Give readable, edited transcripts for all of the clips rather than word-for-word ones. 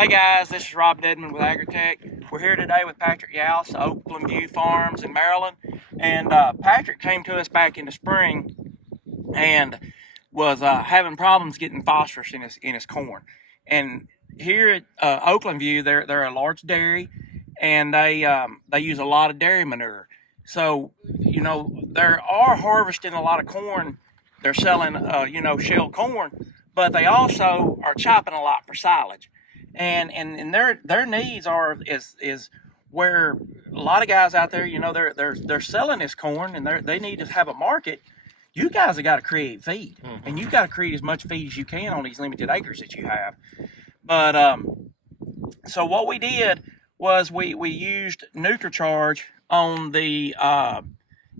Hey guys, this is Rob Dedman with AgroTech. We're here today with Patrick Yowse, Oakland View Farms in Maryland. And Patrick came to us back in the spring and was having problems getting phosphorus in his corn. And here at Oakland View, they're a large dairy, and they use a lot of dairy manure. So, you know, they are harvesting a lot of corn. They're selling, shell corn, but they also are chopping a lot for silage. And their needs is where a lot of guys out there, they're selling this corn, and they need to have a market. You guys have got to create feed, and you've got to create as much feed as you can on these limited acres that you have. But so what we did was we used NutriCharge on the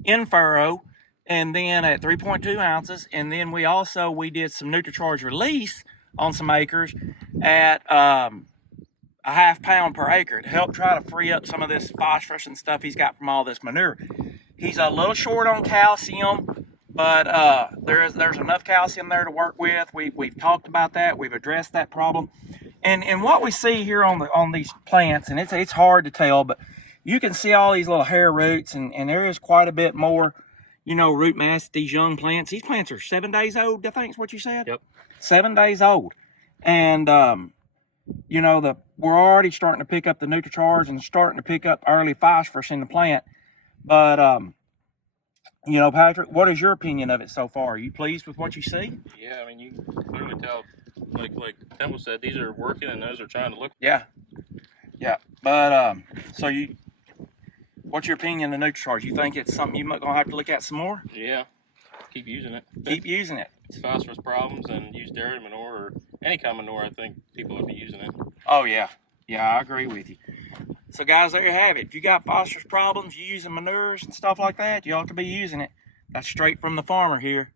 in furrow, and then at 3.2 ounces, and then we did some NutriCharge release on some acres at a half pound per acre to help try to free up some of this phosphorus and stuff he's got from all this manure. He's a little short on calcium, but there's enough calcium there to work with. We've talked about that. We've addressed that problem. And what we see here on these plants, and it's hard to tell, but you can see all these little hair roots, and there is quite a bit more, root mass at these young plants. These plants are 7 days old, I think is what you said? Yep. 7 days old. And, we're already starting to pick up the NutriCharge and starting to pick up early phosphorus in the plant. But, Patrick, what is your opinion of it so far? Are you pleased with what you see? Yeah, I mean, you can clearly tell, like Temple said, these are working and those are trying to look. Yeah. But, what's your opinion of NutriCharge? You think it's something you're going to have to look at some more? Yeah, keep using it. Keep using it. It's phosphorus problems, and use dairy manure or any kind of manure. I think people would be using it. Oh, yeah. Yeah, I agree with you. So, guys, there you have it. If you got phosphorus problems, you using manures and stuff like that, you ought to be using it. That's straight from the farmer here.